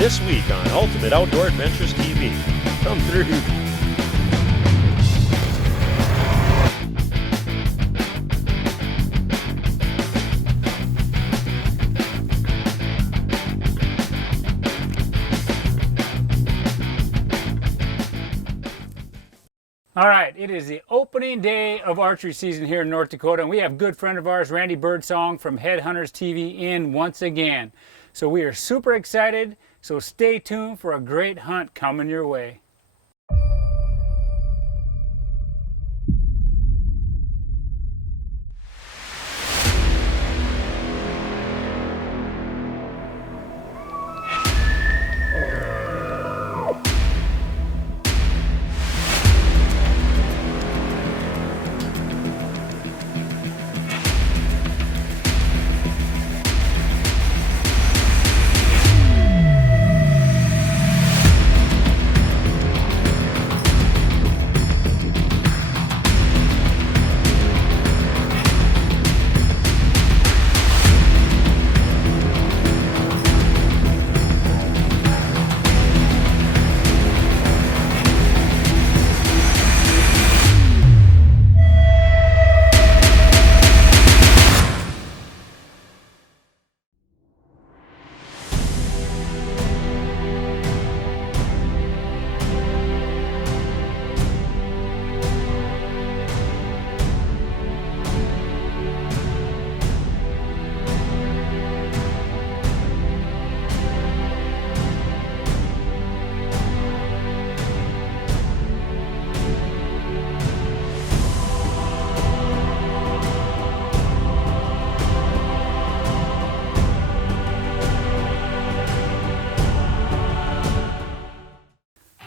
this week on Ultimate Outdoor Adventures TV. Come through. All right, it is the opening day of archery season here in North Dakota, and we have a good friend of ours, Randy Birdsong from Headhunters TV, in once again. So we are super excited, so stay tuned for a great hunt coming your way.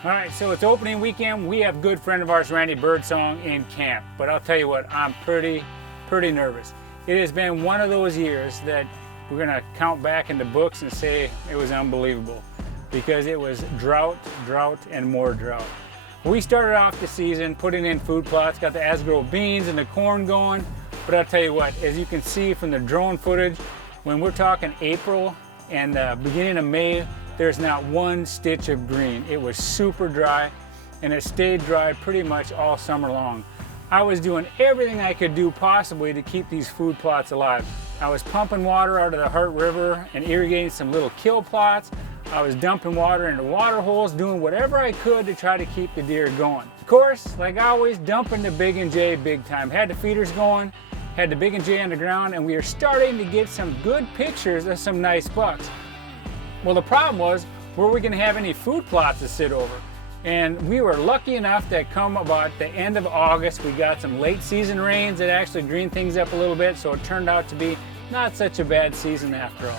All right, so it's opening weekend. We have a good friend of ours, Randy Birdsong, in camp. But I'll tell you what, I'm pretty nervous. It has been one of those years that we're gonna count back in the books and say it was unbelievable, because it was drought, and more drought. We started off the season putting in food plots, got the as-grow beans and the corn going. But I'll tell you what, as you can see from the drone footage, when we're talking April and the beginning of May, there's not one stitch of green. It was super dry, and it stayed dry pretty much all summer long. I was doing everything I could do possibly to keep these food plots alive. I was pumping water out of the Heart River and irrigating some little kill plots. I was dumping water into water holes, doing whatever I could to try to keep the deer going. Of course, like always, dumping the Big and J big time. Had the feeders going, had the Big and J on the ground, and we are starting to get some good pictures of some nice bucks. Well, the problem was, were we going to have any food plots to sit over? And we were lucky enough that come about the end of August, we got some late season rains that actually greened things up a little bit, so it turned out to be not such a bad season after all.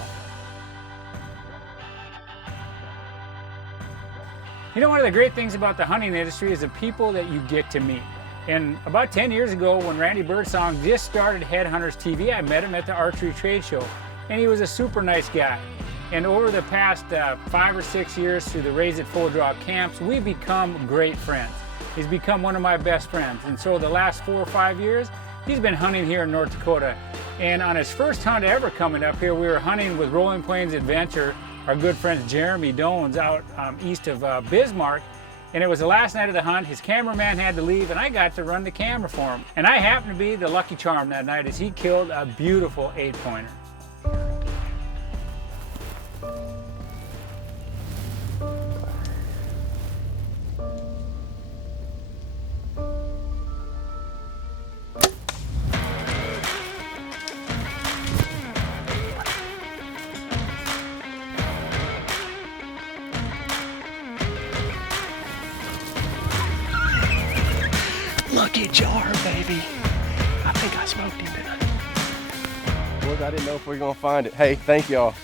You know, one of the great things about the hunting industry is the people that you get to meet. And about 10 years ago, when Randy Birdsong just started Headhunters TV, I met him at the archery trade show, and he was a super nice guy. And over the past 5 or 6 years through the Raise It Full Draw camps, we've become great friends. He's become one of my best friends. And so the last 4 or 5 years, he's been hunting here in North Dakota. And on his first hunt ever coming up here, we were hunting with Rolling Plains Adventure, our good friend Jeremy Dones out east of Bismarck. And it was the last night of the hunt. His cameraman had to leave, and I got to run the camera for him. And I happened to be the lucky charm that night as he killed a beautiful 8-pointer. Lucky jar, baby. I think I smoked him, didn't I? Boys, I didn't know if we were gonna find it. Hey, thank y'all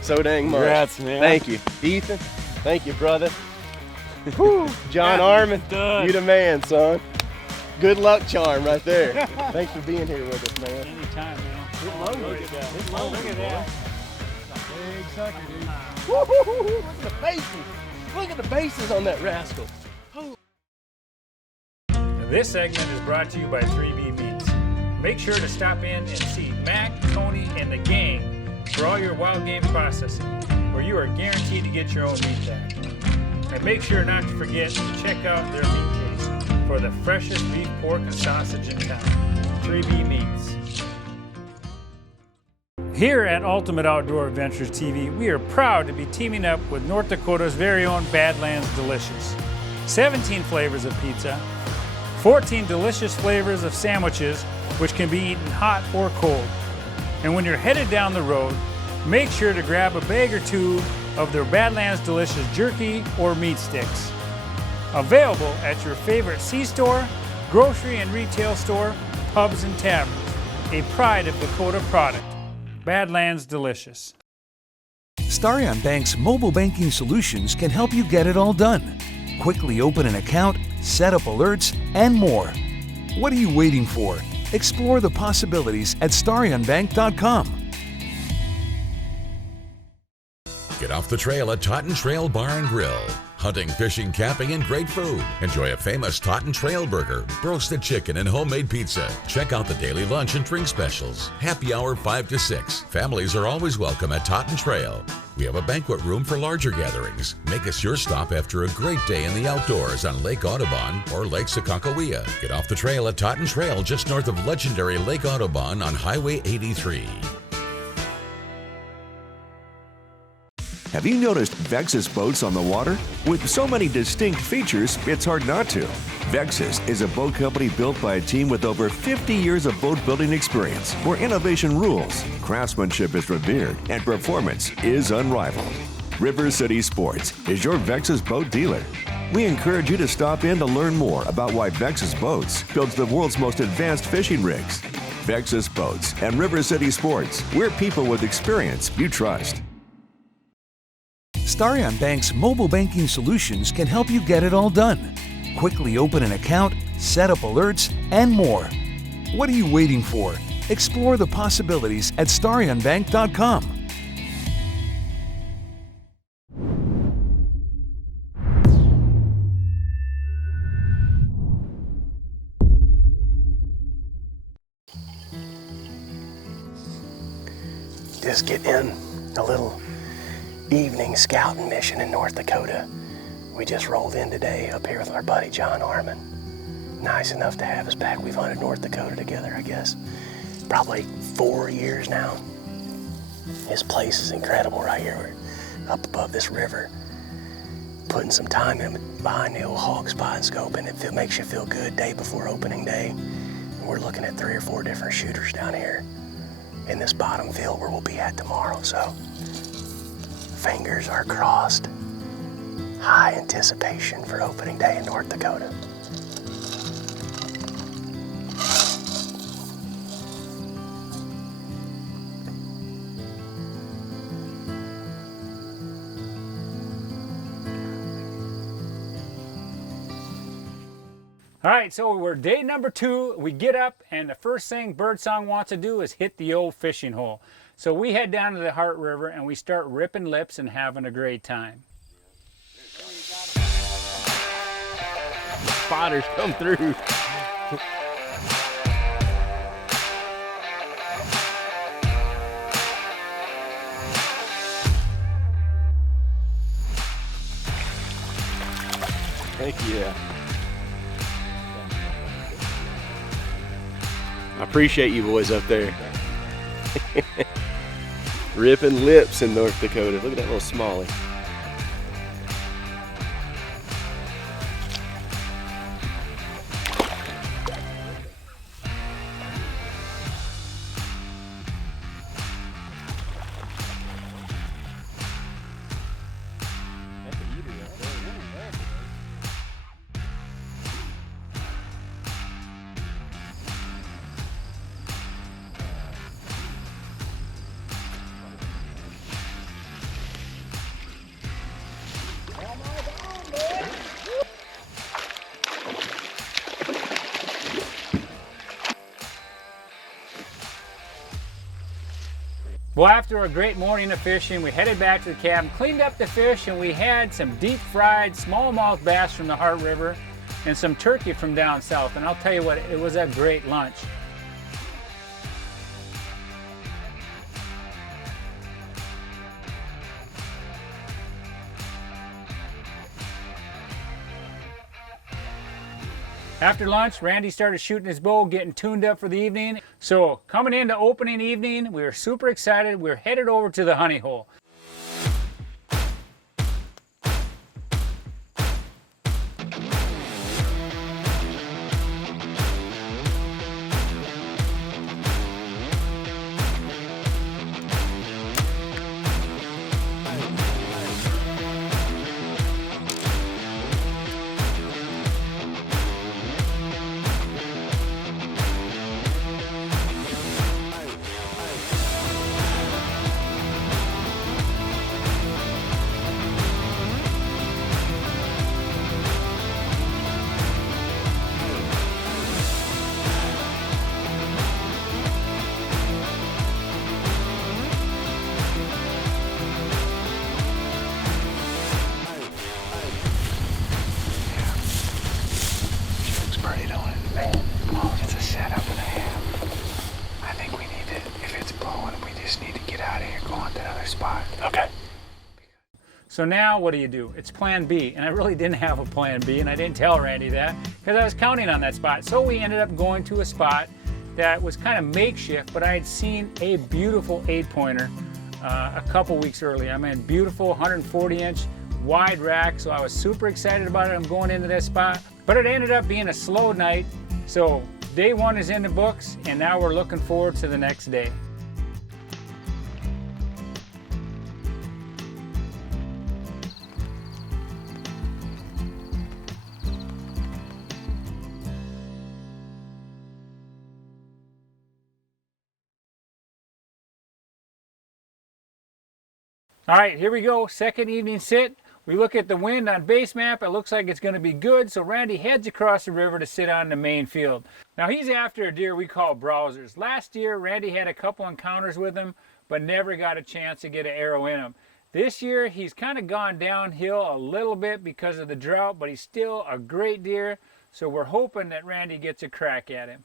so dang much. Congrats, man. Thank you. Ethan, thank you, brother. Whew. John Armin, you the man, son. Good luck charm right there. Thanks for being here with us, man. Anytime, man. Look at that. Big sucker, dude. Woo-hoo-hoo-hoo. Look at the faces. Look at the bases on that rascal. This segment is brought to you by 3B Meats. Make sure to stop in and see Mac, Tony, and the gang for all your wild game processing. where you are guaranteed to get your own meat back. And make sure not to forget to check out their meat case for the freshest beef, pork, and sausage in town. 3B Meats. Here at Ultimate Outdoor Adventures TV, we are proud to be teaming up with North Dakota's very own Badlands Delicious. 17 flavors of pizza, 14 delicious flavors of sandwiches, which can be eaten hot or cold. And when you're headed down the road, make sure to grab a bag or two of their Badlands Delicious jerky or meat sticks. Available at your favorite C-store, grocery and retail store, pubs and taverns. A pride of Dakota product. Badlands Delicious. Starion Bank's mobile banking solutions can help you get it all done. Quickly open an account, set up alerts, and more. What are you waiting for? Explore the possibilities at starionbank.com. Get off the trail at Totten Trail Bar and Grill. Hunting, fishing, camping, and great food. Enjoy a famous Totten Trail burger, roasted chicken, and homemade pizza. Check out the daily lunch and drink specials. Happy hour 5 to 6. Families are always welcome at Totten Trail. We have a banquet room for larger gatherings. Make us your stop after a great day in the outdoors on Lake Audubon or Lake Sakakawea. Get off the trail at Totten Trail just north of legendary Lake Audubon on Highway 83. Have you noticed Vexus boats on the water? With so many distinct features, it's hard not to. Vexus is a boat company built by a team with over 50 years of boat building experience, where innovation rules, craftsmanship is revered, and performance is unrivaled. River City Sports is your Vexus boat dealer. We encourage you to stop in to learn more about why Vexus Boats builds the world's most advanced fishing rigs. Vexus Boats and River City Sports, we're people with experience you trust. Starion Bank's mobile banking solutions can help you get it all done. Quickly open an account, set up alerts, and more. What are you waiting for? Explore the possibilities at starionbank.com. Just getting in a little evening scouting mission in North Dakota. We just rolled in today up here with our buddy John Arman. Nice enough to have us back. We've hunted North Dakota together, I guess, probably 4 years now. This place is incredible right here. We're up above this river, putting some time in behind the old hog spot and scope, and it makes you feel good day before opening day. And we're looking at 3 or 4 different shooters down here in this bottom field where we'll be at tomorrow. So fingers are crossed. High anticipation for opening day in North Dakota. All right, so we're day number 2. We get up, and the first thing Birdsong wants to do is hit the old fishing hole. So we head down to the Heart River, and we start ripping lips and having a great time. Spotters come through. Heck yeah. I appreciate you boys up there. Ripping lips in North Dakota. Look at that little smallie. Well, after a great morning of fishing, we headed back to the cabin, cleaned up the fish, and we had some deep-fried smallmouth bass from the Heart River and some turkey from down south. And I'll tell you what, it was a great lunch. After lunch, Randy started shooting his bow, getting tuned up for the evening. So coming into opening evening, we were super excited. We're headed over to the honey hole. So now what do? It's plan B, and I really didn't have a plan B, and I didn't tell Randy that because I was counting on that spot. So we ended up going to a spot that was kind of makeshift, but I had seen a beautiful 8-pointer a couple weeks earlier. I mean, beautiful 140-inch wide rack, so I was super excited about it. I'm going into that spot, but it ended up being a slow night. So day one is in the books, and now we're looking forward to the next day. All right, here we go, second evening sit. We look at the wind on base map. It looks like it's gonna be good, so Randy heads across the river to sit on the main field. Now he's after a deer we call browsers. Last year, Randy had a couple encounters with them, but never got a chance to get an arrow in him. This year, he's kind of gone downhill a little bit because of the drought, but he's still a great deer, so we're hoping that Randy gets a crack at him.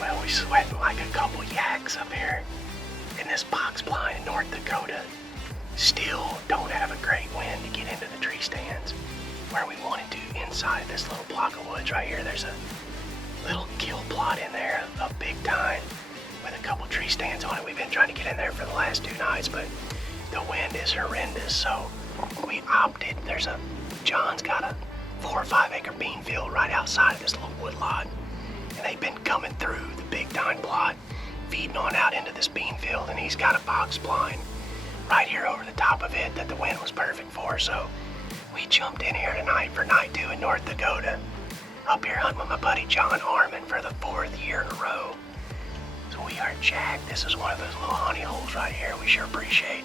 Well, we sweating like a couple yaks up here in this box blind in North Dakota. Still don't have a great wind to get into the tree stands where we wanted to. Inside this little block of woods right here, there's a little kill plot in there of big time with a couple tree stands on it. We've been trying to get in there for the last 2 nights, but the wind is horrendous, so we opted. John's got a 4 or 5 acre bean field right outside of this little wood lot. And they've been coming through the big time plot, feeding on out into this bean field, and he's got a box blind right here over the top of it that the wind was perfect for. So we jumped in here tonight for night 2 in North Dakota. Up here hunting with my buddy John Harmon for the 4th year in a row. So we are jacked. This is one of those little honey holes right here. We sure appreciate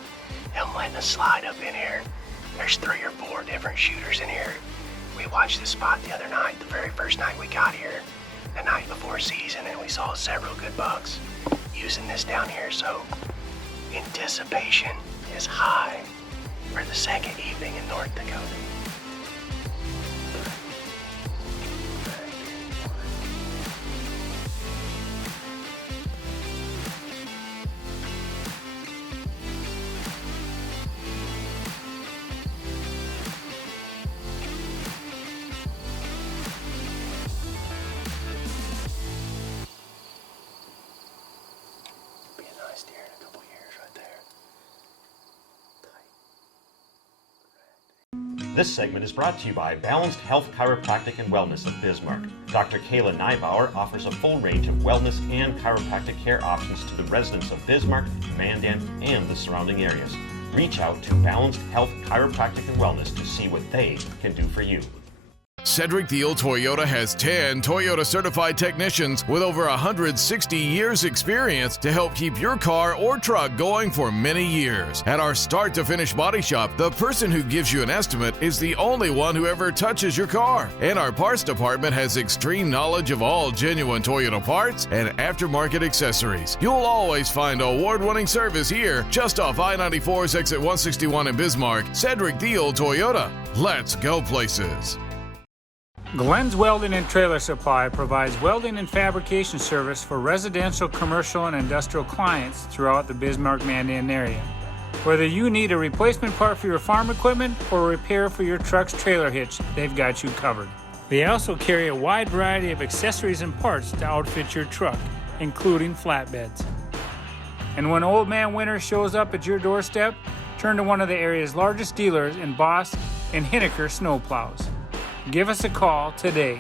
him letting us slide up in here. There's 3 or 4 different shooters in here. We watched this spot the other night, the very first night we got here, the night before season, and we saw several good bucks using this down here. So anticipation is high for the second evening in North Dakota. Be a nice deer in a couple years right there. This segment is brought to you by Balanced Health Chiropractic and Wellness of Bismarck. Dr. Kayla Neibauer offers a full range of wellness and chiropractic care options to the residents of Bismarck, Mandan, and the surrounding areas. Reach out to Balanced Health Chiropractic and Wellness to see what they can do for you. Cedric Thiel Toyota has 10 Toyota certified technicians with over 160 years experience to help keep your car or truck going for many years. At our start to finish body shop, the person who gives you an estimate is the only one who ever touches your car. And our parts department has extreme knowledge of all genuine Toyota parts and aftermarket accessories. You'll always find award-winning service here, just off I-94's exit 161 in Bismarck. Cedric Thiel Toyota. Let's go places. Glenn's Welding and Trailer Supply provides welding and fabrication service for residential, commercial, and industrial clients throughout the Bismarck-Mandan area. Whether you need a replacement part for your farm equipment or repair for your truck's trailer hitch, they've got you covered. They also carry a wide variety of accessories and parts to outfit your truck, including flatbeds. And when Old Man Winter shows up at your doorstep, turn to one of the area's largest dealers in Boss and Hinneker snowplows. Give us a call today.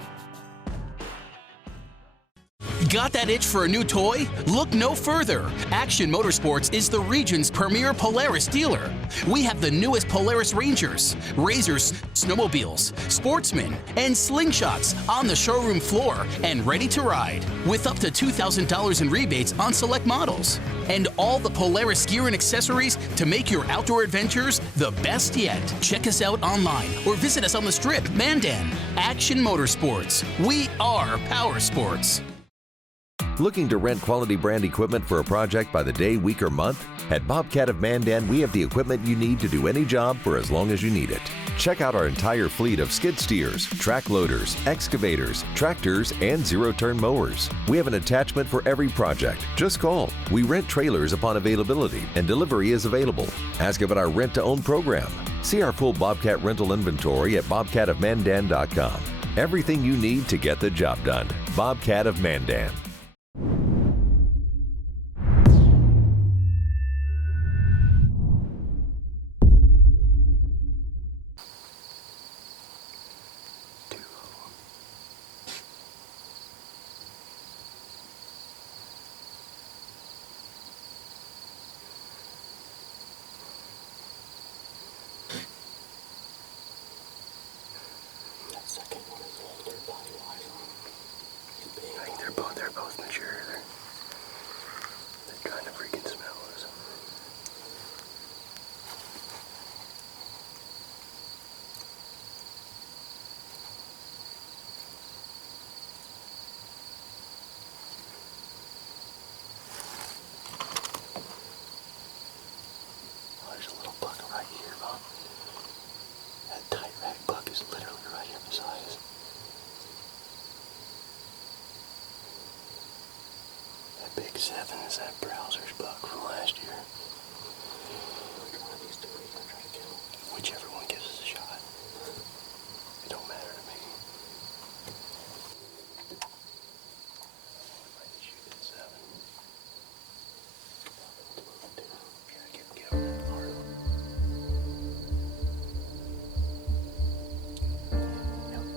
Got that itch for a new toy? Look no further. Action Motorsports is the region's premier Polaris dealer. We have the newest Polaris Rangers, Razors, snowmobiles, sportsmen, and slingshots on the showroom floor and ready to ride, with up to $2,000 in rebates on select models. And all the Polaris gear and accessories to make your outdoor adventures the best yet. Check us out online or visit us on the Strip, Mandan. Action Motorsports. We are power sports. Looking to rent quality brand equipment for a project by the day, week, or month? At Bobcat of Mandan, we have the equipment you need to do any job for as long as you need it. Check out our entire fleet of skid steers, track loaders, excavators, tractors, and zero-turn mowers. We have an attachment for every project. Just call. We rent trailers upon availability, and delivery is available. Ask about our rent-to-own program. See our full Bobcat rental inventory at bobcatofmandan.com. Everything you need to get the job done. Bobcat of Mandan. They're both mature. They're trying to freaking smell us. Oh, there's a little buck right here, Bob. That tight rack buck is literally right here beside us. Big 7 is that browser's buck from last year. Which one of these two are you going to try to kill? Whichever one gives us a shot. It don't matter to me. I might shoot at 7. Yeah, get over that part. Yep.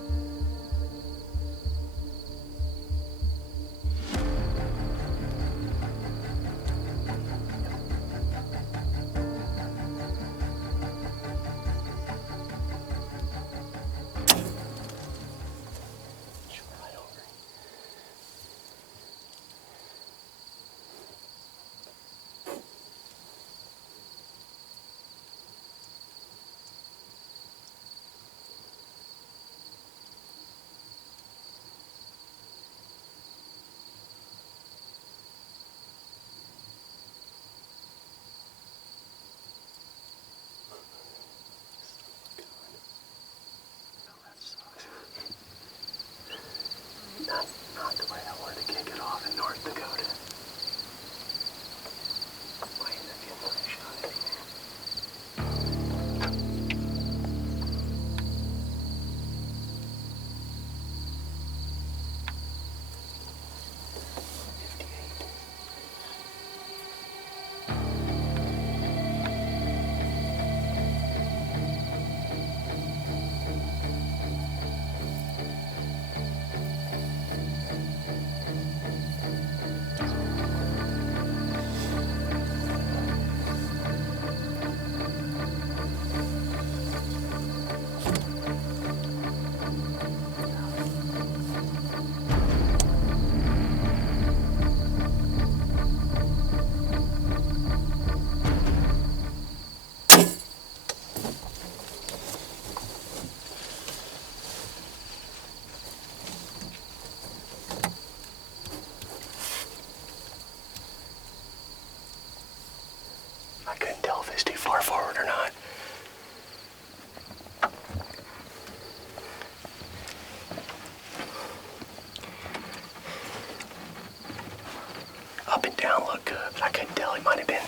Well, it might have been.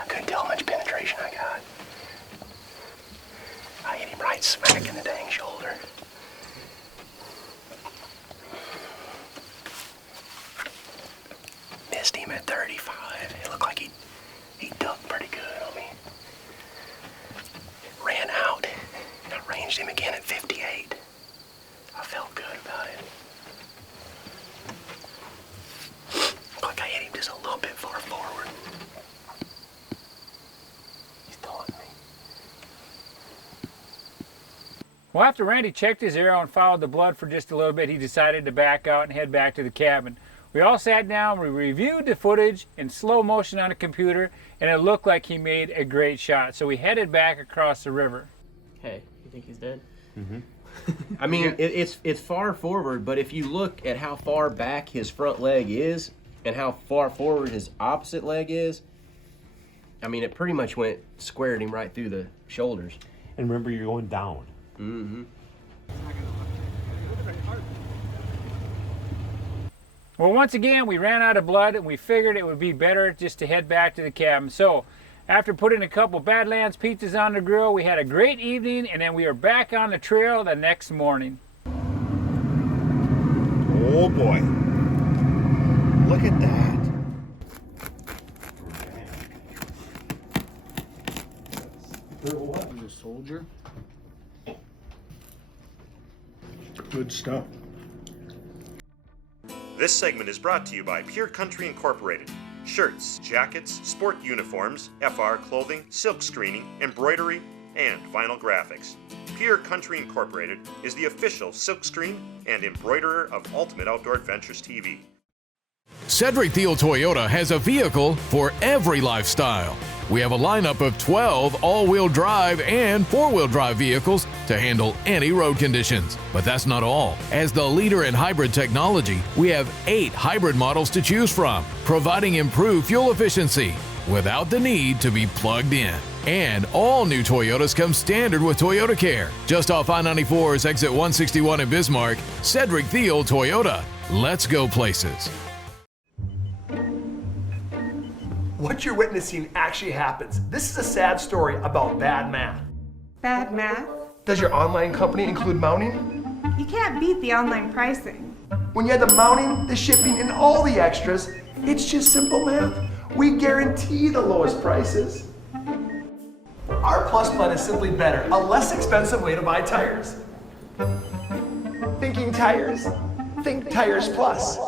I couldn't tell how much penetration I got. I hit him right smack in the dang shoulder. Missed him at 35. It looked like he ducked pretty good on me. Ran out. I ranged him again at 58. I felt good about it. Looked like I hit him just a little bit far forward. He's taunting me. Well, after Randy checked his arrow and followed the blood for just a little bit, he decided to back out and head back to the cabin. We all sat down, we reviewed the footage in slow motion on a computer, and it looked like he made a great shot. So we headed back across the river. Hey, you think he's dead? Mm-hmm. I mean, it's far forward, but if you look at how far back his front leg is and how far forward his opposite leg is, I mean, it pretty much squared him right through the shoulders. And remember, you're going down. Mm-hmm. Well, once again, we ran out of blood, and we figured it would be better just to head back to the cabin. So, after putting a couple Badlands pizzas on the grill, we had a great evening, and then we were back on the trail the next morning. Oh boy. Look at that. He's a soldier. Good stuff. This segment is brought to you by Pure Country Incorporated. Shirts, jackets, sport uniforms, FR clothing, silk screening, embroidery, and vinyl graphics. Pure Country Incorporated is the official silkscreen and embroiderer of Ultimate Outdoor Adventures TV. Cedric Thiel Toyota has a vehicle for every lifestyle. We have a lineup of 12 all-wheel drive and four-wheel drive vehicles to handle any road conditions. But that's not all. As the leader in hybrid technology, we have 8 hybrid models to choose from, providing improved fuel efficiency without the need to be plugged in. And all new Toyotas come standard with Toyota Care. Just off I-94's exit 161 in Bismarck, Cedric Thiel Toyota. Let's go places. What you're witnessing actually happens. This is a sad story about bad math. Bad math? Does your online company include mounting? You can't beat the online pricing. When you have the mounting, the shipping, and all the extras, it's just simple math. We guarantee the lowest prices. Our Plus plan is simply better, a less expensive way to buy tires. Thinking tires? Think Tires Plus.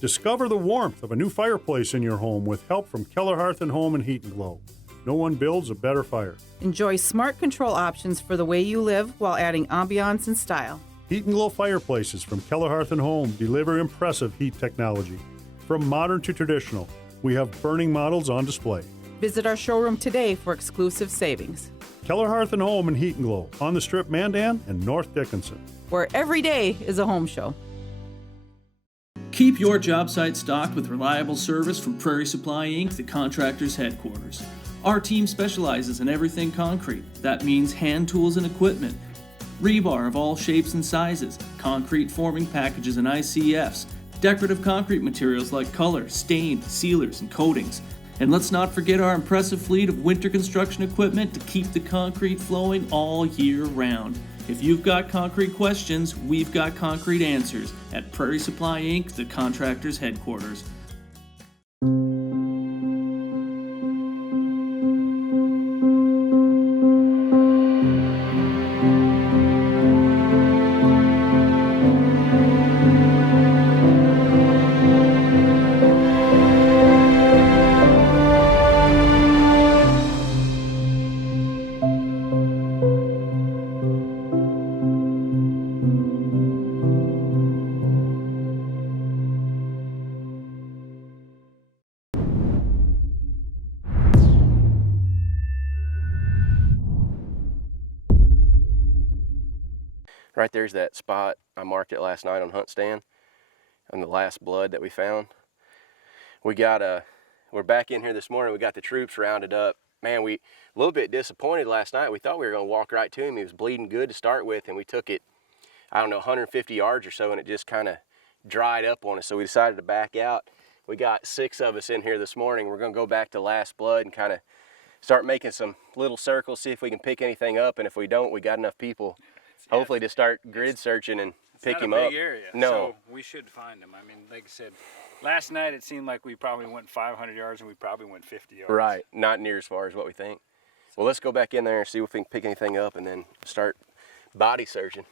Discover the warmth of a new fireplace in your home with help from Keller Hearth & Home and Heat & Glow. No one builds a better fire. Enjoy smart control options for the way you live while adding ambiance and style. Heat & Glow fireplaces from Keller Hearth & Home deliver impressive heat technology. From modern to traditional, we have burning models on display. Visit our showroom today for exclusive savings. Keller Hearth & Home and Heat & Glow on the Strip, Mandan and North Dickinson. Where every day is a home show. Keep your job site stocked with reliable service from Prairie Supply Inc., the contractor's headquarters. Our team specializes in everything concrete. That means hand tools and equipment, rebar of all shapes and sizes, concrete forming packages and ICFs, decorative concrete materials like color, stain, sealers, and coatings. And let's not forget our impressive fleet of winter construction equipment to keep the concrete flowing all year round. If you've got concrete questions, we've got concrete answers at Prairie Supply Inc., the contractor's headquarters. Right there's that spot. I marked it last night on Hunt Stand on the last blood that we found. We're back in here this morning. We got the troops rounded up. Man, we a little bit disappointed last night. We thought we were going to walk right to him. He was bleeding good to start with, and we took it, I don't know, 150 yards or so, and it just kind of dried up on us. So we decided to back out. We got 6 of us in here this morning. We're gonna go back to last blood and kind of start making some little circles, see if we can pick anything up, and if we don't, we got enough people, hopefully, to start grid searching and pick him up. It's not a big area, no. so we should find him. I mean, like I said, last night it seemed like we probably went 500 yards and we probably went 50 yards. Right, not near as far as what we think. Well, let's go back in there and see if we can pick anything up and then start body searching.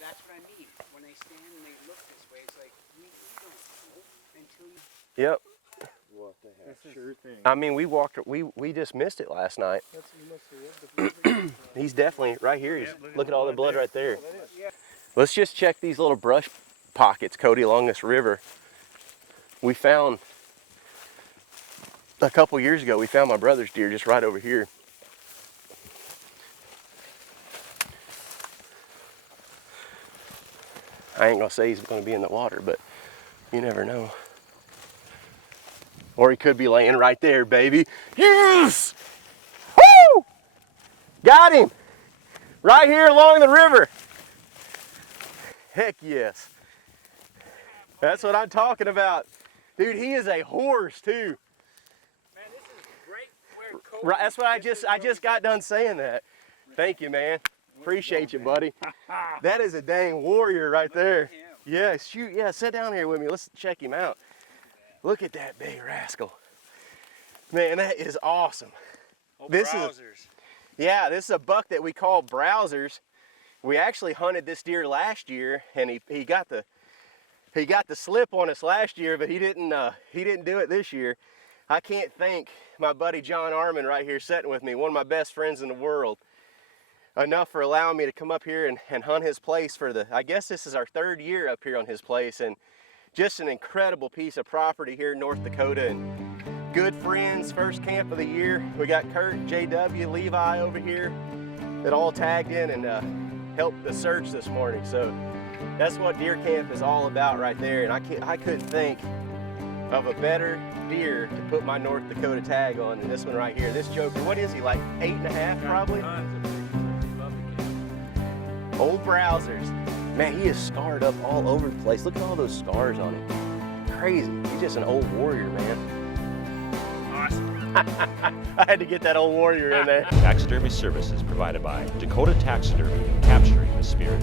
That's what I mean. When they stand and they look this way, it's like, we don't know until you... Yep. What the heck? Sure thing. I mean, we just missed it last night. He's definitely right here. Look at all the blood right there. Let's just check these little brush pockets, Cody, along this river. We found, a couple years ago, we found my brother's deer just right over here. I ain't gonna say he's gonna be in the water, but you never know. Or he could be laying right there, baby. Yes! Woo! Got him! Right here along the river. Heck yes. That's what I'm talking about. Dude, he is a horse too. Man, this is great where Cody... Right, that's what I just got done saying that. Thank you, man. Appreciate you, buddy. That is a dang warrior right there. Yeah, shoot, yeah, sit down here with me. Let's check him out. Look at that big rascal. Man, that is awesome. This is a buck that we call Browsers. We actually hunted this deer last year, and he got the slip on us last year, but he didn't do it this year. I can't thank my buddy John Arman right here sitting with me, one of my best friends in the world, enough for allowing me to come up here and hunt his place for I guess this is our 3rd year up here on his place, and just an incredible piece of property here in North Dakota, and good friends, first camp of the year. We got Kurt, JW, Levi over here that all tagged in and helped the search this morning. So that's what deer camp is all about right there, and I couldn't think of a better deer to put my North Dakota tag on than this one right here. This joker, what is he, like 8.5 probably? Old Browsers. Man, he is scarred up all over the place. Look at all those scars on him. Crazy. He's just an old warrior, man. Awesome. I had to get that old warrior in there. Taxidermy services provided by Dakota Taxidermy, capturing the spirit.